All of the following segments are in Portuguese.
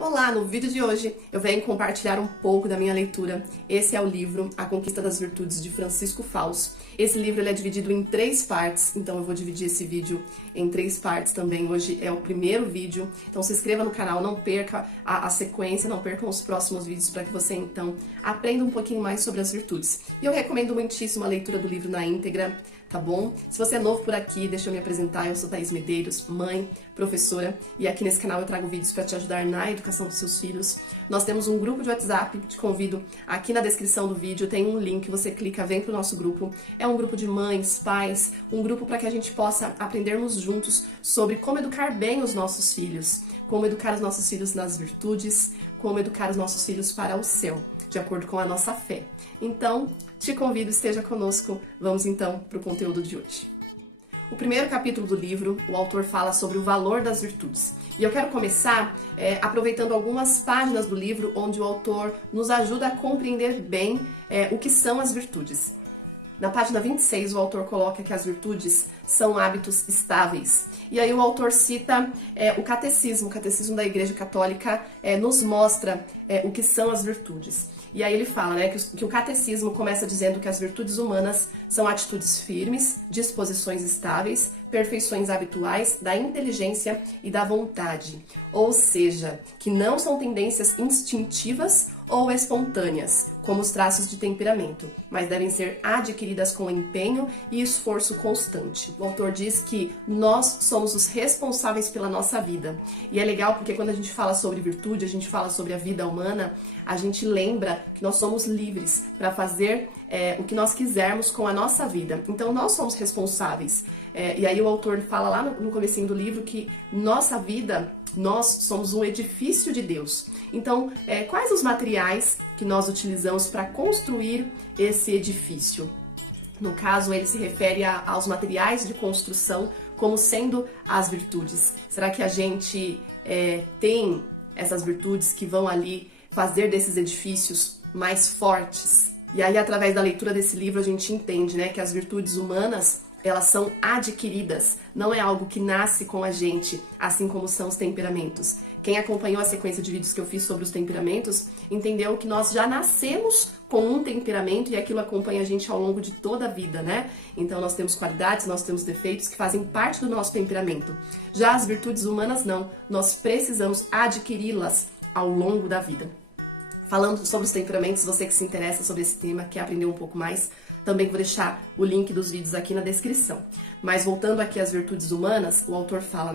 Olá, no vídeo de hoje eu venho compartilhar um pouco da minha leitura. Esse é o livro A Conquista das Virtudes, de Francisco Fausto. Esse livro ele é dividido em 3 partes, então eu vou dividir esse vídeo em 3 partes também. Hoje é o primeiro vídeo, então se inscreva no canal, não perca a sequência, não percam os próximos vídeos para que você então aprenda um pouquinho mais sobre as virtudes. E eu recomendo muitíssimo a leitura do livro na íntegra, tá bom? Se você é novo por aqui, deixa eu me apresentar, eu sou Thaís Medeiros, mãe, professora, e aqui nesse canal eu trago vídeos para te ajudar na educação dos seus filhos. Nós temos um grupo de WhatsApp, te convido, aqui na descrição do vídeo tem um link, você clica, vem pro nosso grupo. É um grupo de mães, pais, um grupo para que a gente possa aprendermos juntos sobre como educar bem os nossos filhos, como educar os nossos filhos nas virtudes, como educar os nossos filhos para o céu, de acordo com a nossa fé. Então, te convido, esteja conosco. Vamos então para o conteúdo de hoje. O primeiro capítulo do livro, o autor fala sobre o valor das virtudes. E eu quero começar aproveitando algumas páginas do livro onde o autor nos ajuda a compreender bem o que são as virtudes. Na página 26, o autor coloca que as virtudes são hábitos estáveis. E aí o autor cita o catecismo da Igreja Católica nos mostra o que são as virtudes. E aí ele fala que o catecismo começa dizendo que as virtudes humanas são atitudes firmes, disposições estáveis, perfeições habituais da inteligência e da vontade. Ou seja, que não são tendências instintivas ou espontâneas, como os traços de temperamento, mas devem ser adquiridas com empenho e esforço constante. O autor diz que nós somos os responsáveis pela nossa vida. E é legal porque quando a gente fala sobre virtude, a gente fala sobre a vida humana, a gente lembra que nós somos livres para fazer o que nós quisermos com a nossa vida. Então nós somos responsáveis. E aí o autor fala lá no comecinho do livro que nossa vida, nós somos um edifício de Deus. Então, quais os materiais que nós utilizamos para construir esse edifício? No caso, ele se refere aos materiais de construção como sendo as virtudes. Será que a gente tem essas virtudes que vão ali fazer desses edifícios mais fortes? E aí, através da leitura desse livro, a gente entende, que as virtudes humanas, elas são adquiridas, não é algo que nasce com a gente, assim como são os temperamentos. Quem acompanhou a sequência de vídeos que eu fiz sobre os temperamentos, entendeu que nós já nascemos com um temperamento e aquilo acompanha a gente ao longo de toda a vida, né? Então nós temos qualidades, nós temos defeitos que fazem parte do nosso temperamento. Já as virtudes humanas não, nós precisamos adquiri-las ao longo da vida. Falando sobre os temperamentos, você que se interessa sobre esse tema, quer aprender um pouco mais, também vou deixar o link dos vídeos aqui na descrição. Mas voltando aqui às virtudes humanas, o autor fala,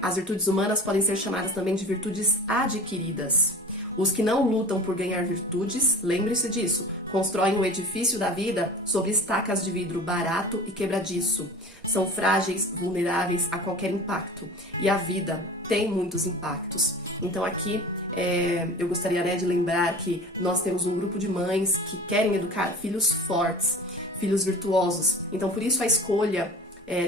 as virtudes humanas podem ser chamadas também de virtudes adquiridas. Os que não lutam por ganhar virtudes, lembre-se disso, constroem o edifício da vida sobre estacas de vidro barato e quebradiço. São frágeis, vulneráveis a qualquer impacto. E a vida tem muitos impactos. Então aqui eu gostaria de lembrar que nós temos um grupo de mães que querem educar filhos fortes, filhos virtuosos. Então por isso a escolha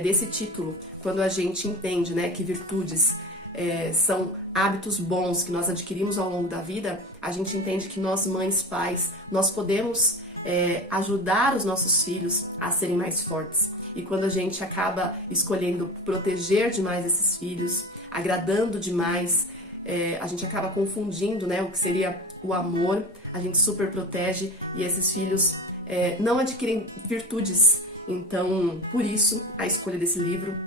desse título, quando a gente entende que virtudes são hábitos bons que nós adquirimos ao longo da vida, a gente entende que nós mães, pais, nós podemos ajudar os nossos filhos a serem mais fortes. E quando a gente acaba escolhendo proteger demais esses filhos, agradando demais, a gente acaba confundindo o que seria o amor, a gente super protege e esses filhos não adquirem virtudes. Então, por isso, a escolha desse livro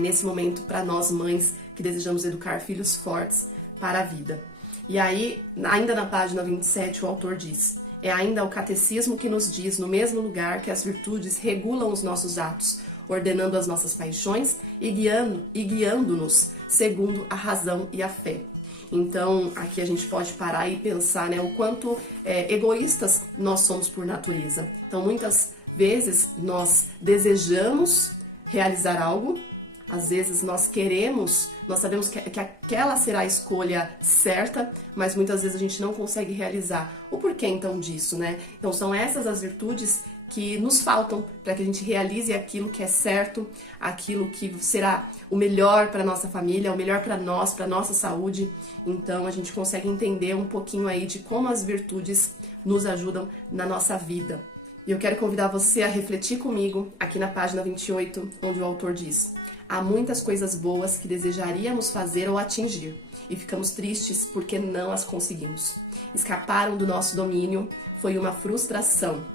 nesse momento para nós mães que desejamos educar filhos fortes para a vida. E aí, ainda na página 27, o autor diz: é ainda o catecismo que nos diz, no mesmo lugar, que as virtudes regulam os nossos atos, ordenando as nossas paixões e guiando-nos segundo a razão e a fé. Então, aqui a gente pode parar e pensar o quanto egoístas nós somos por natureza. Então, muitas vezes nós desejamos realizar algo, às vezes nós queremos, nós sabemos que aquela será a escolha certa, mas muitas vezes a gente não consegue realizar. O porquê então disso, Então são essas as virtudes que nos faltam para que a gente realize aquilo que é certo, aquilo que será o melhor para nossa família, o melhor para nós, para nossa saúde. Então a gente consegue entender um pouquinho aí de como as virtudes nos ajudam na nossa vida. E eu quero convidar você a refletir comigo aqui na página 28, onde o autor diz: há muitas coisas boas que desejaríamos fazer ou atingir, e ficamos tristes porque não as conseguimos. Escaparam do nosso domínio, foi uma frustração.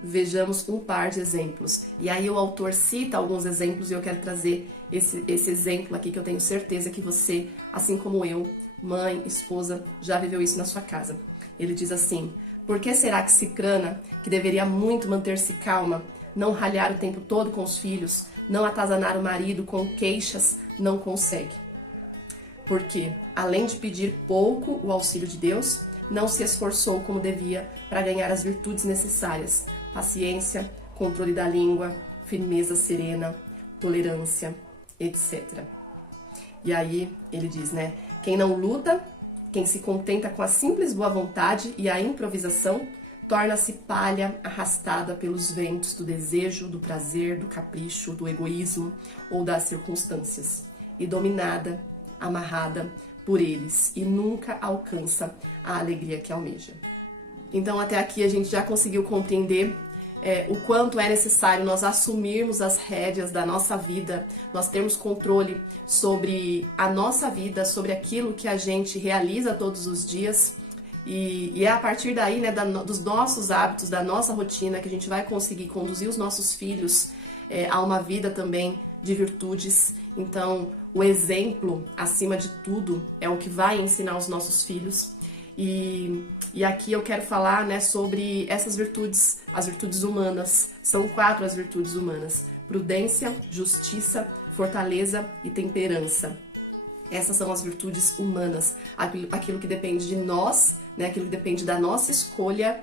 Vejamos um par de exemplos. E aí o autor cita alguns exemplos e eu quero trazer esse exemplo aqui que eu tenho certeza que você, assim como eu, mãe, esposa, já viveu isso na sua casa. Ele diz assim: por que será que Cicrana, que deveria muito manter-se calma, não ralhar o tempo todo com os filhos, não atazanar o marido com queixas, não consegue? Porque, além de pedir pouco o auxílio de Deus, não se esforçou como devia para ganhar as virtudes necessárias: paciência, controle da língua, firmeza serena, tolerância, etc. E aí ele diz, né? Quem não luta, quem se contenta com a simples boa vontade e a improvisação, torna-se palha arrastada pelos ventos do desejo, do prazer, do capricho, do egoísmo ou das circunstâncias, e dominada, amarrada por eles, e nunca alcança a alegria que almeja. Então até aqui a gente já conseguiu compreender o quanto é necessário nós assumirmos as rédeas da nossa vida, nós termos controle sobre a nossa vida, sobre aquilo que a gente realiza todos os dias, e é a partir daí, né, dos nossos hábitos, da nossa rotina, que a gente vai conseguir conduzir os nossos filhos a uma vida também de virtudes. Então, o exemplo, acima de tudo, é o que vai ensinar os nossos filhos. E aqui eu quero falar, né, sobre essas virtudes, as virtudes humanas. São 4 as virtudes humanas: prudência, justiça, fortaleza e temperança. Essas são as virtudes humanas, aquilo que depende de nós, né, aquilo que depende da nossa escolha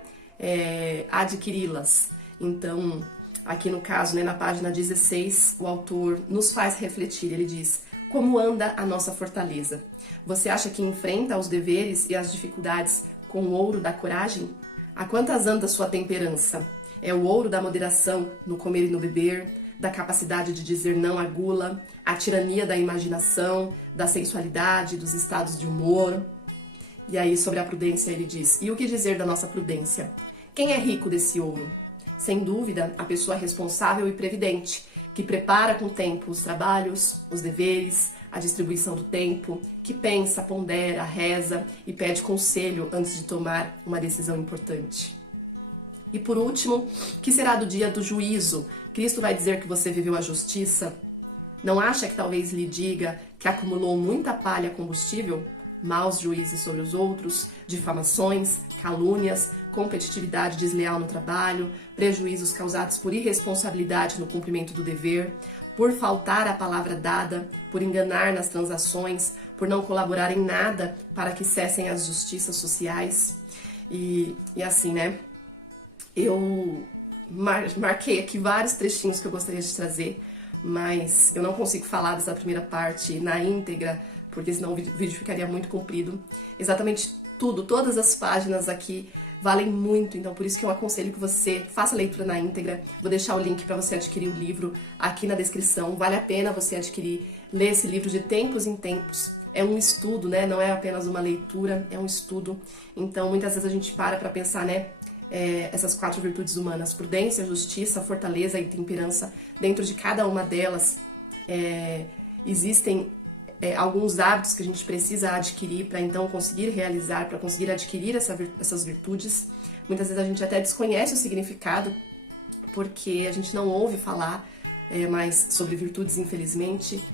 adquiri-las. Então, aqui no caso, né, na página 16, o autor nos faz refletir. Ele diz: como anda a nossa fortaleza? Você acha que enfrenta os deveres e as dificuldades com o ouro da coragem? A quantas anda sua temperança? É o ouro da moderação no comer e no beber, da capacidade de dizer não à gula, a tirania da imaginação, da sensualidade, dos estados de humor. E aí, sobre a prudência, ele diz: e o que dizer da nossa prudência? Quem é rico desse ouro? Sem dúvida, a pessoa responsável e previdente, que prepara com tempo os trabalhos, os deveres, a distribuição do tempo, que pensa, pondera, reza e pede conselho antes de tomar uma decisão importante. E por último, que será do dia do juízo? Cristo vai dizer que você viveu a justiça? Não acha que talvez lhe diga que acumulou muita palha combustível? Maus juízes sobre os outros, difamações, calúnias, competitividade desleal no trabalho, prejuízos causados por irresponsabilidade no cumprimento do dever, por faltar à palavra dada, por enganar nas transações, por não colaborar em nada para que cessem as justiças sociais. E assim, né? Eu marquei aqui vários trechinhos que eu gostaria de trazer, mas eu não consigo falar dessa primeira parte na íntegra, porque senão o vídeo ficaria muito comprido. Exatamente tudo, todas as páginas aqui valem muito, então por isso que eu aconselho que você faça a leitura na íntegra. Vou deixar o link para você adquirir o livro aqui na descrição. Vale a pena você adquirir, ler esse livro de tempos em tempos. É um estudo, né? Não é apenas uma leitura, é um estudo. Então muitas vezes a gente para pensar, né? Essas 4 virtudes humanas: prudência, justiça, fortaleza e temperança. Dentro de cada uma delas existem alguns hábitos que a gente precisa adquirir para então conseguir realizar, para conseguir adquirir essas virtudes. Muitas vezes a gente até desconhece o significado, porque a gente não ouve falar mais sobre virtudes, infelizmente.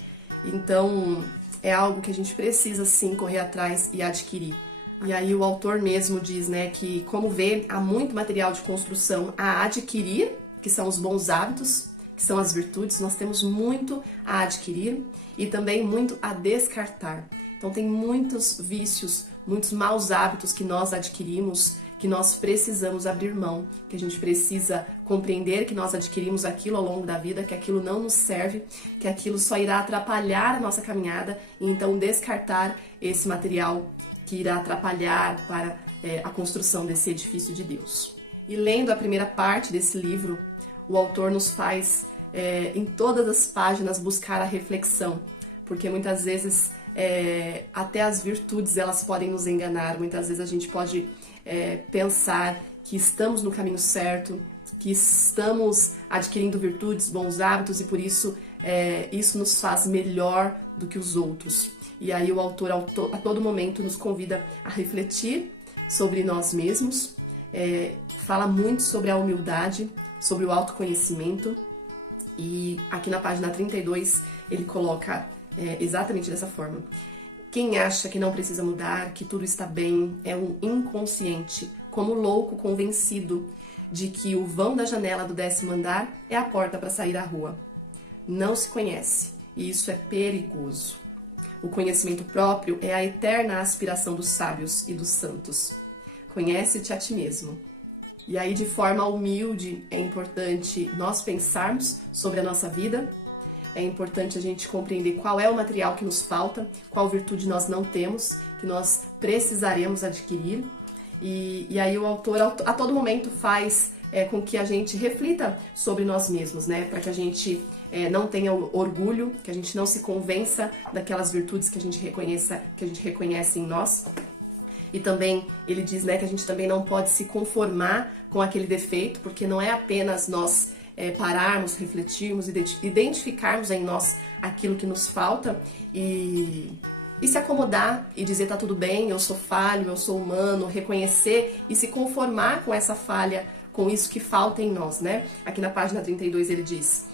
Então, é algo que a gente precisa sim correr atrás e adquirir. E aí o autor mesmo diz, né, que, como vê, há muito material de construção a adquirir, que são os bons hábitos, que são as virtudes. Nós temos muito a adquirir e também muito a descartar. Então tem muitos vícios, muitos maus hábitos que nós adquirimos, que nós precisamos abrir mão, que a gente precisa compreender que nós adquirimos aquilo ao longo da vida, que aquilo não nos serve, que aquilo só irá atrapalhar a nossa caminhada, e então descartar esse material que irá atrapalhar para a construção desse edifício de Deus. E lendo a primeira parte desse livro, o autor nos faz, em todas as páginas, buscar a reflexão, porque muitas vezes até as virtudes elas podem nos enganar. Muitas vezes a gente pode pensar que estamos no caminho certo, que estamos adquirindo virtudes, bons hábitos e por isso isso nos faz melhor do que os outros. E aí o autor a todo momento nos convida a refletir sobre nós mesmos, fala muito sobre a humildade, sobre o autoconhecimento, e aqui na página 32 ele coloca exatamente dessa forma. Quem acha que não precisa mudar, que tudo está bem, é um inconsciente, como louco convencido de que o vão da janela do 10º andar é a porta para sair à rua. Não se conhece, e isso é perigoso. O conhecimento próprio é a eterna aspiração dos sábios e dos santos. Conhece-te a ti mesmo. E aí, de forma humilde, é importante nós pensarmos sobre a nossa vida. É importante a gente compreender qual é o material que nos falta, qual virtude nós não temos, que nós precisaremos adquirir. E aí o autor a todo momento faz com que a gente reflita sobre nós mesmos, né? Para que a gente não tenha orgulho, que a gente não se convença daquelas virtudes que a gente reconhece em nós. E também ele diz, né, que a gente também não pode se conformar com aquele defeito, porque não é apenas nós pararmos, refletirmos, identificarmos em nós aquilo que nos falta e se acomodar e dizer tá tudo bem, eu sou falho, eu sou humano, reconhecer e se conformar com essa falha, com isso que falta em nós, né? Aqui na página 32 ele diz,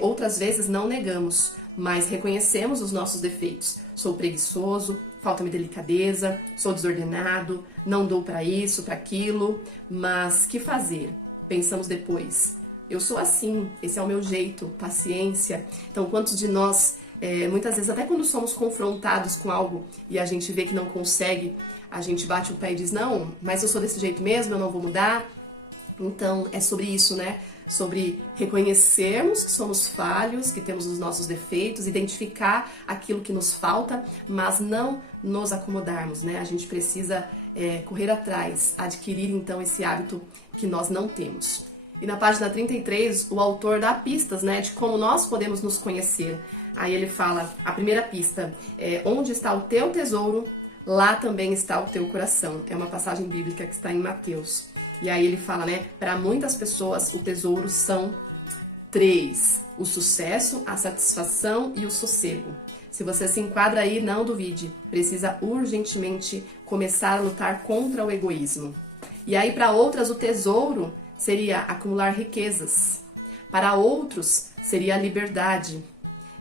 outras vezes não negamos, mas reconhecemos os nossos defeitos. Sou preguiçoso, falta-me delicadeza, sou desordenado, não dou para isso, para aquilo, mas que fazer? Pensamos depois. Eu sou assim, esse é o meu jeito, paciência. Então, quantos de nós, muitas vezes, até quando somos confrontados com algo e a gente vê que não consegue, a gente bate o pé e diz, não, mas eu sou desse jeito mesmo, eu não vou mudar. Então, é sobre isso, né? Sobre reconhecermos que somos falhos, que temos os nossos defeitos, identificar aquilo que nos falta, mas não nos acomodarmos, né? A gente precisa correr atrás, adquirir então esse hábito que nós não temos. E na página 33, o autor dá pistas, né, de como nós podemos nos conhecer. Aí ele fala, a primeira pista, onde está o teu tesouro, lá também está o teu coração. É uma passagem bíblica que está em Mateus. E aí ele fala, né, para muitas pessoas o tesouro são 3. O sucesso, a satisfação e o sossego. Se você se enquadra aí, não duvide. Precisa urgentemente começar a lutar contra o egoísmo. E aí para outras o tesouro seria acumular riquezas. Para outros seria a liberdade.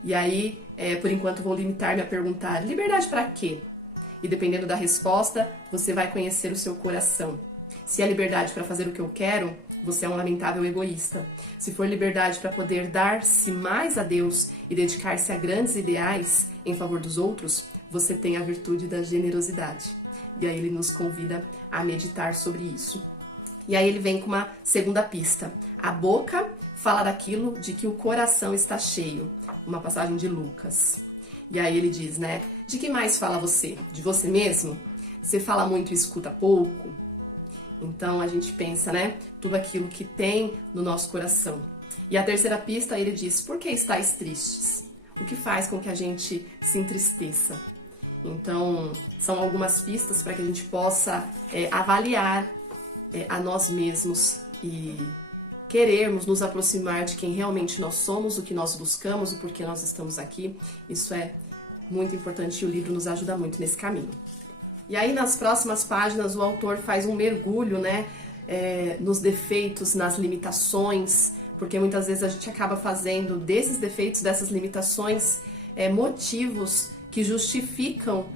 E aí, por enquanto, vou limitar-me a perguntar, liberdade para quê? E dependendo da resposta, você vai conhecer o seu coração. Se é liberdade para fazer o que eu quero, você é um lamentável egoísta. Se for liberdade para poder dar-se mais a Deus e dedicar-se a grandes ideais em favor dos outros, você tem a virtude da generosidade. E aí ele nos convida a meditar sobre isso. E aí ele vem com uma segunda pista. A boca fala daquilo de que o coração está cheio. Uma passagem de Lucas. E aí ele diz, né? De que mais fala você? De você mesmo? Você fala muito e escuta pouco? Então a gente pensa, né? Tudo aquilo que tem no nosso coração. E a terceira pista ele diz, por que estáis tristes? O que faz com que a gente se entristeça? Então são algumas pistas para que a gente possa avaliar a nós mesmos e querermos nos aproximar de quem realmente nós somos, o que nós buscamos, o porquê nós estamos aqui. Isso é muito importante e o livro nos ajuda muito nesse caminho. E aí nas próximas páginas o autor faz um mergulho, né, nos defeitos, nas limitações, porque muitas vezes a gente acaba fazendo desses defeitos, dessas limitações, motivos que justificam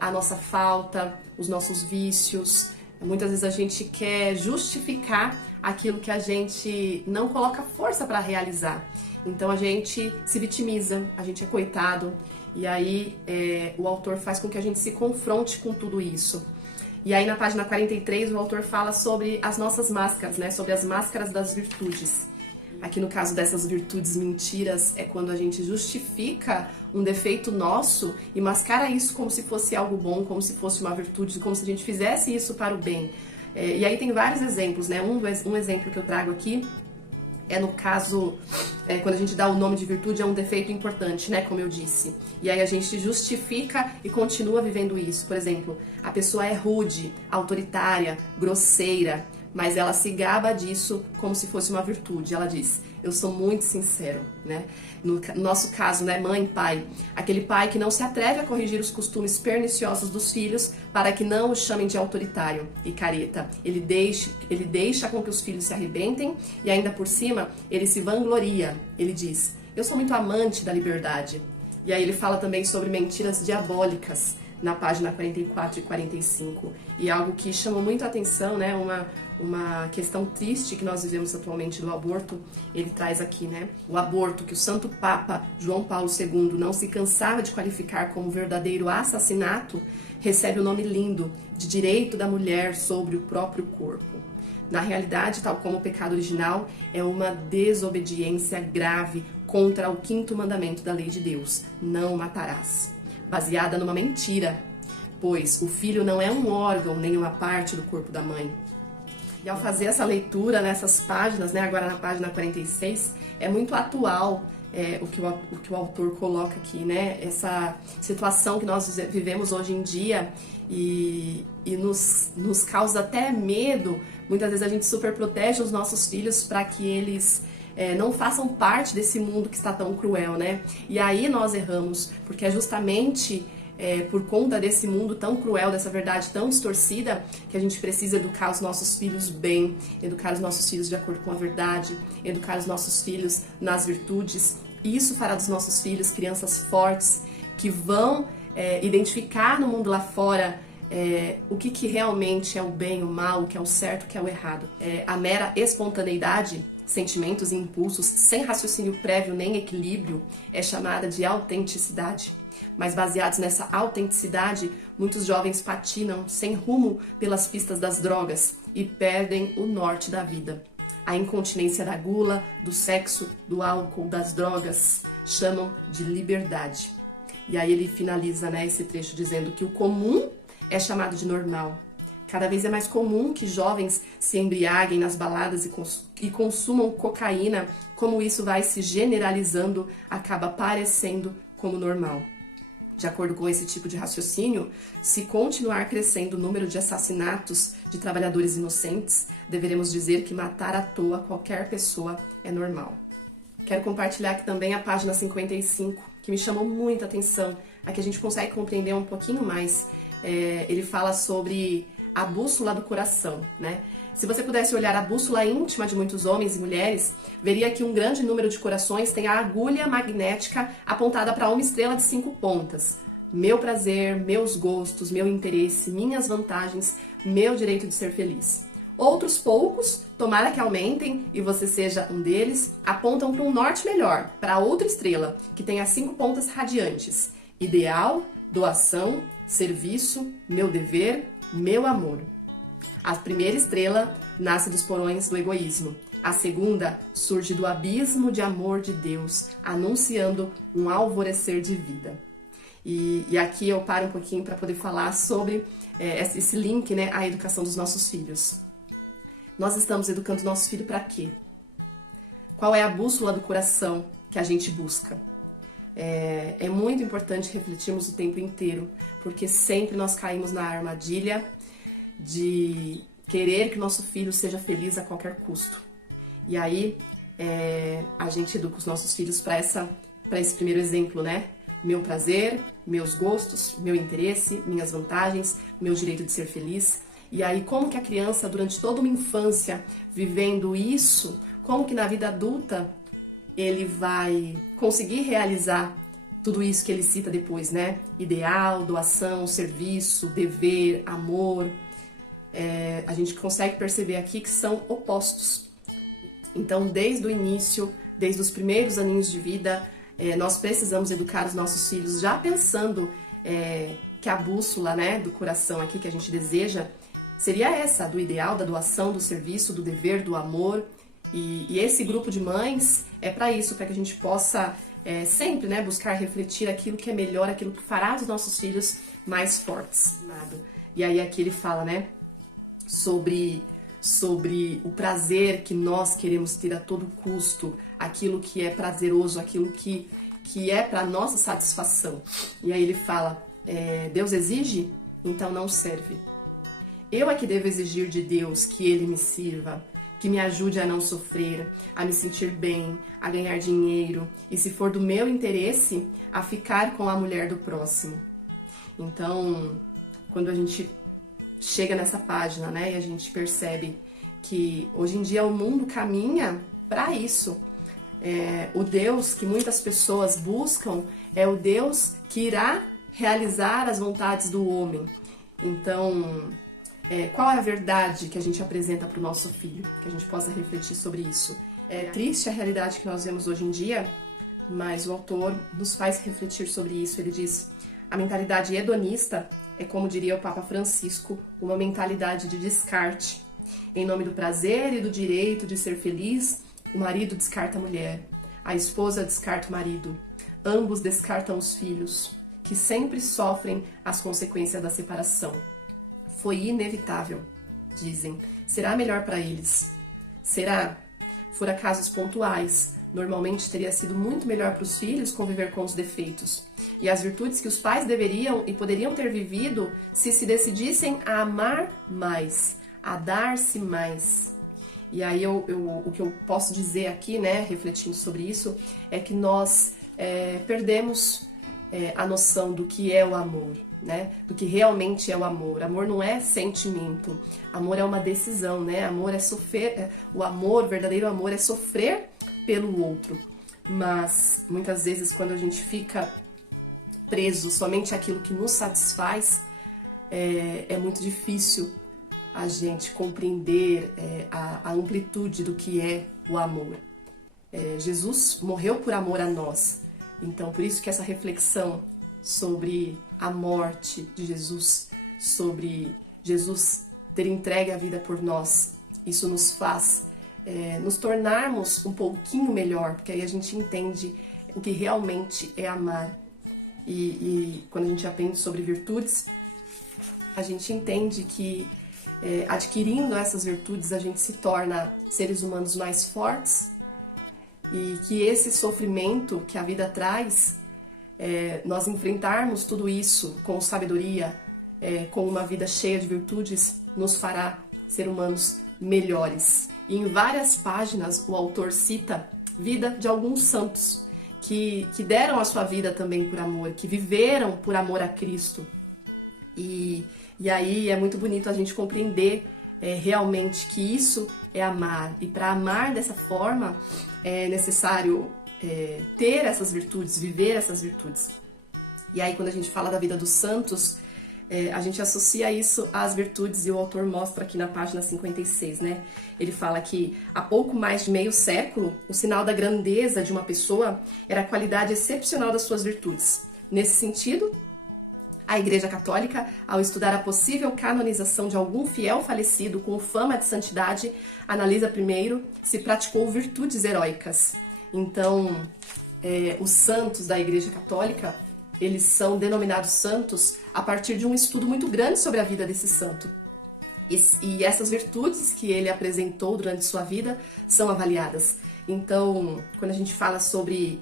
a nossa falta, os nossos vícios. Muitas vezes a gente quer justificar aquilo que a gente não coloca força para realizar. Então a gente se vitimiza, a gente é coitado. E aí o autor faz com que a gente se confronte com tudo isso. E aí na página 43 o autor fala sobre as nossas máscaras, né? Sobre as máscaras das virtudes. Aqui no caso dessas virtudes mentiras é quando a gente justifica um defeito nosso e mascara isso como se fosse algo bom, como se fosse uma virtude, como se a gente fizesse isso para o bem. E aí tem vários exemplos, né? Um exemplo que eu trago aqui é no caso, quando a gente dá o nome de virtude, é um defeito importante, né? Como eu disse. E aí a gente justifica e continua vivendo isso. Por exemplo, a pessoa é rude, autoritária, grosseira, mas ela se gaba disso como se fosse uma virtude. Ela diz: eu sou muito sincero, né? No nosso caso, né, mãe, pai, aquele pai que não se atreve a corrigir os costumes perniciosos dos filhos para que não o chamem de autoritário e careta. Ele deixa com que os filhos se arrebentem e ainda por cima ele se vangloria. Ele diz: eu sou muito amante da liberdade. E aí ele fala também sobre mentiras diabólicas na página 44 e 45. E algo que chamou muito a atenção, né, uma questão triste que nós vivemos atualmente do aborto, ele traz aqui, né? O aborto que o Santo Papa João Paulo II não se cansava de qualificar como verdadeiro assassinato, recebe o nome lindo de direito da mulher sobre o próprio corpo. Na realidade, tal como o pecado original, é uma desobediência grave contra o 5º mandamento da lei de Deus: não matarás, baseada numa mentira, pois o filho não é um órgão nem uma parte do corpo da mãe. E ao fazer essa leitura nessas páginas, né, agora na página 46, é muito atual o que o autor coloca aqui, né? Essa situação que nós vivemos hoje em dia e nos causa até medo. Muitas vezes a gente super protege os nossos filhos para que eles não façam parte desse mundo que está tão cruel, né? E aí nós erramos, porque é justamente por conta desse mundo tão cruel, dessa verdade tão distorcida, que a gente precisa educar os nossos filhos bem, educar os nossos filhos de acordo com a verdade, educar os nossos filhos nas virtudes. Isso fará dos nossos filhos crianças fortes, que vão identificar no mundo lá fora o que realmente é o bem, o mal, o que é o certo, o que é o errado. A mera espontaneidade, sentimentos e impulsos, sem raciocínio prévio nem equilíbrio, é chamada de autenticidade. Mas baseados nessa autenticidade, muitos jovens patinam sem rumo pelas pistas das drogas e perdem o norte da vida. A incontinência da gula, do sexo, do álcool, das drogas, chamam de liberdade. E aí ele finaliza, né, esse trecho dizendo que o comum é chamado de normal. Cada vez é mais comum que jovens se embriaguem nas baladas e consumam cocaína. Como isso vai se generalizando, acaba parecendo como normal. De acordo com esse tipo de raciocínio, se continuar crescendo o número de assassinatos de trabalhadores inocentes, deveremos dizer que matar à toa qualquer pessoa é normal. Quero compartilhar aqui também a página 55, que me chamou muita atenção. Aqui a gente consegue compreender um pouquinho mais. Ele fala sobre a bússola do coração, né? Se você pudesse olhar a bússola íntima de muitos homens e mulheres, veria que um grande número de corações tem a agulha magnética apontada para uma estrela de 5 pontas. Meu prazer, meus gostos, meu interesse, minhas vantagens, meu direito de ser feliz. Outros poucos, tomara que aumentem e você seja um deles, apontam para um norte melhor, para outra estrela, que tem as 5 pontas radiantes. Ideal, doação, serviço, meu dever, meu amor. A primeira estrela nasce dos porões do egoísmo. A segunda surge do abismo de amor de Deus, anunciando um alvorecer de vida. E aqui eu paro um pouquinho para poder falar sobre esse link, né, à educação dos nossos filhos. Nós estamos educando o nosso filho para quê? Qual é a bússola do coração que a gente busca? É muito importante refletirmos o tempo inteiro, porque sempre nós caímos na armadilha de querer que o nosso filho seja feliz a qualquer custo. E aí a gente educa os nossos filhos para esse primeiro exemplo, né? Meu prazer, meus gostos, meu interesse, minhas vantagens, meu direito de ser feliz. E aí como que a criança, durante toda uma infância, vivendo isso, como que na vida adulta ele vai conseguir realizar tudo isso que ele cita depois, né? Ideal, doação, serviço, dever, amor. A gente consegue perceber aqui que são opostos. Então, desde o início, desde os primeiros aninhos de vida, nós precisamos educar os nossos filhos já pensando que a bússola, né, do coração aqui que a gente deseja seria essa, do ideal, da doação, do serviço, do dever, do amor. E esse grupo de mães é para isso, para que a gente possa sempre, né, buscar refletir aquilo que é melhor, aquilo que fará dos nossos filhos mais fortes. E aí aqui ele fala, né, sobre o prazer que nós queremos ter a todo custo, aquilo que é prazeroso, aquilo que é para nossa satisfação. E aí ele fala, Deus exige, então não serve. Eu é que devo exigir de Deus que Ele me sirva, que me ajude a não sofrer, a me sentir bem, a ganhar dinheiro e, se for do meu interesse, a ficar com a mulher do próximo. Então, quando a gente chega nessa página, né, e a gente percebe que hoje em dia o mundo caminha para isso. O Deus que muitas pessoas buscam é o Deus que irá realizar as vontades do homem. Então, qual é a verdade que a gente apresenta para o nosso filho? Que a gente possa refletir sobre isso. É triste a realidade que nós vemos hoje em dia, mas o autor nos faz refletir sobre isso. Ele diz: a mentalidade hedonista é, como diria o Papa Francisco, uma mentalidade de descarte. Em nome do prazer e do direito de ser feliz, o marido descarta a mulher, a esposa descarta o marido, ambos descartam os filhos, que sempre sofrem as consequências da separação. Foi inevitável, dizem. Será melhor para eles? Será? Fora casos pontuais. Normalmente teria sido muito melhor para os filhos conviver com os defeitos e as virtudes que os pais deveriam e poderiam ter vivido se decidissem a amar mais, a dar-se mais. E aí o que eu posso dizer aqui, né, refletindo sobre isso, é que nós perdemos a noção do que é o amor, né? Do que realmente é o amor. Amor não é sentimento, amor é uma decisão, né? Amor é sofrer, o amor, o verdadeiro amor é sofrer pelo outro. Mas muitas vezes quando a gente fica preso somente àquilo que nos satisfaz, é muito difícil a gente compreender a amplitude do que é o amor. Jesus morreu por amor a nós. Então, por isso que essa reflexão sobre a morte de Jesus, sobre Jesus ter entregue a vida por nós, isso nos faz nos tornarmos um pouquinho melhor, porque aí a gente entende o que realmente é amar. E quando a gente aprende sobre virtudes, a gente entende que adquirindo essas virtudes a gente se torna seres humanos mais fortes e que esse sofrimento que a vida traz, nós enfrentarmos tudo isso com sabedoria, com uma vida cheia de virtudes, nos fará ser humanos melhores. E em várias páginas o autor cita vida de alguns santos que deram a sua vida também por amor, que viveram por amor a Cristo. E aí é muito bonito a gente compreender realmente que isso é amar. E para amar dessa forma é necessário ter essas virtudes, viver essas virtudes. E aí quando a gente fala da vida dos santos, a gente associa isso às virtudes, e o autor mostra aqui na página 56, né? Ele fala que há pouco mais de meio século, o sinal da grandeza de uma pessoa era a qualidade excepcional das suas virtudes. Nesse sentido, a Igreja Católica, ao estudar a possível canonização de algum fiel falecido com fama de santidade, analisa primeiro se praticou virtudes heróicas. Então, os santos da Igreja Católica, eles são denominados santos a partir de um estudo muito grande sobre a vida desse santo. E essas virtudes que ele apresentou durante sua vida são avaliadas. Então, quando a gente fala sobre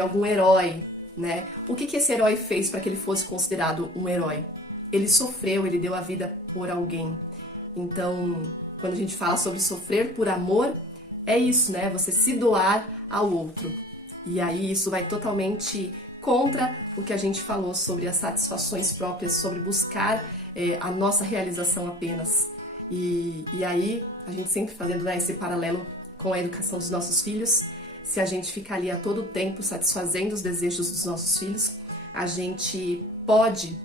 algum herói, né? O que esse herói fez para que ele fosse considerado um herói? Ele sofreu, ele deu a vida por alguém. Então, quando a gente fala sobre sofrer por amor, é isso, né? Você se doar ao outro. E aí isso vai totalmente contra o que a gente falou sobre as satisfações próprias, sobre buscar a nossa realização apenas. E aí, a gente sempre fazendo, né, esse paralelo com a educação dos nossos filhos, se a gente ficar ali a todo tempo satisfazendo os desejos dos nossos filhos, a gente pode,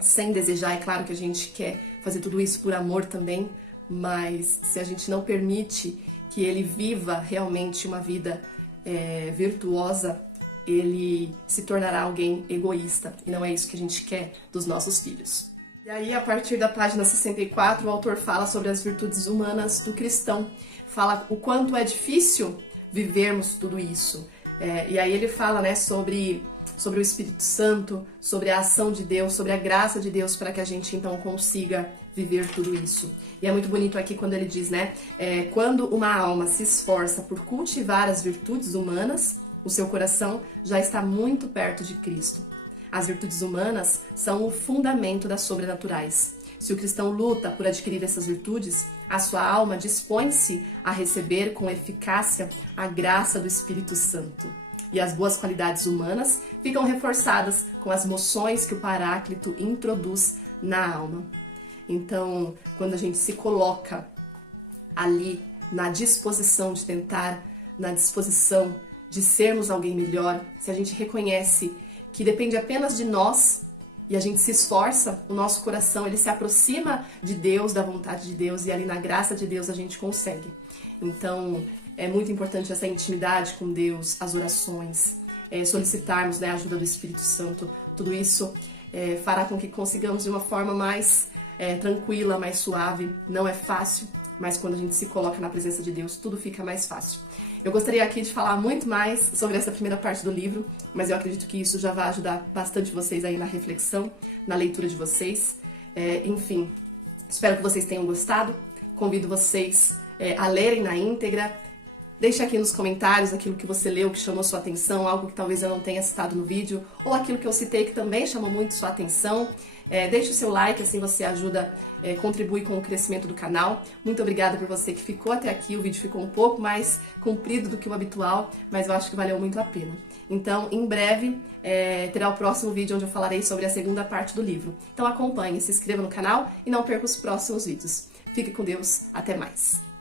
sem desejar, é claro que a gente quer fazer tudo isso por amor também, mas se a gente não permite que ele viva realmente uma vida virtuosa, ele se tornará alguém egoísta, e não é isso que a gente quer dos nossos filhos. E aí, a partir da página 64, o autor fala sobre as virtudes humanas do cristão, fala o quanto é difícil vivermos tudo isso. E aí ele fala, né, sobre o Espírito Santo, sobre a ação de Deus, sobre a graça de Deus para que a gente então consiga viver tudo isso. E é muito bonito aqui quando ele diz, né, quando uma alma se esforça por cultivar as virtudes humanas, o seu coração já está muito perto de Cristo. As virtudes humanas são o fundamento das sobrenaturais. Se o cristão luta por adquirir essas virtudes, a sua alma dispõe-se a receber com eficácia a graça do Espírito Santo. E as boas qualidades humanas ficam reforçadas com as moções que o Paráclito introduz na alma. Então, quando a gente se coloca ali na disposição de tentar, na disposição de sermos alguém melhor, se a gente reconhece que depende apenas de nós e a gente se esforça, o nosso coração ele se aproxima de Deus, da vontade de Deus, e ali na graça de Deus a gente consegue. Então, é muito importante essa intimidade com Deus, as orações, solicitarmos, né, a ajuda do Espírito Santo. Tudo isso fará com que consigamos de uma forma mais tranquila, mais suave. Não é fácil, mas quando a gente se coloca na presença de Deus, tudo fica mais fácil. Eu gostaria aqui de falar muito mais sobre essa primeira parte do livro, mas eu acredito que isso já vai ajudar bastante vocês aí na reflexão, na leitura de vocês. Enfim, espero que vocês tenham gostado. Convido vocês a lerem na íntegra. Deixe aqui nos comentários aquilo que você leu, que chamou sua atenção, algo que talvez eu não tenha citado no vídeo, ou aquilo que eu citei que também chamou muito sua atenção. Deixe o seu like, assim você ajuda, contribui com o crescimento do canal. Muito obrigada por você que ficou até aqui. O vídeo ficou um pouco mais comprido do que o habitual, mas eu acho que valeu muito a pena. Então, em breve, terá o próximo vídeo onde eu falarei sobre a segunda parte do livro. Então acompanhe, se inscreva no canal e não perca os próximos vídeos. Fique com Deus, até mais!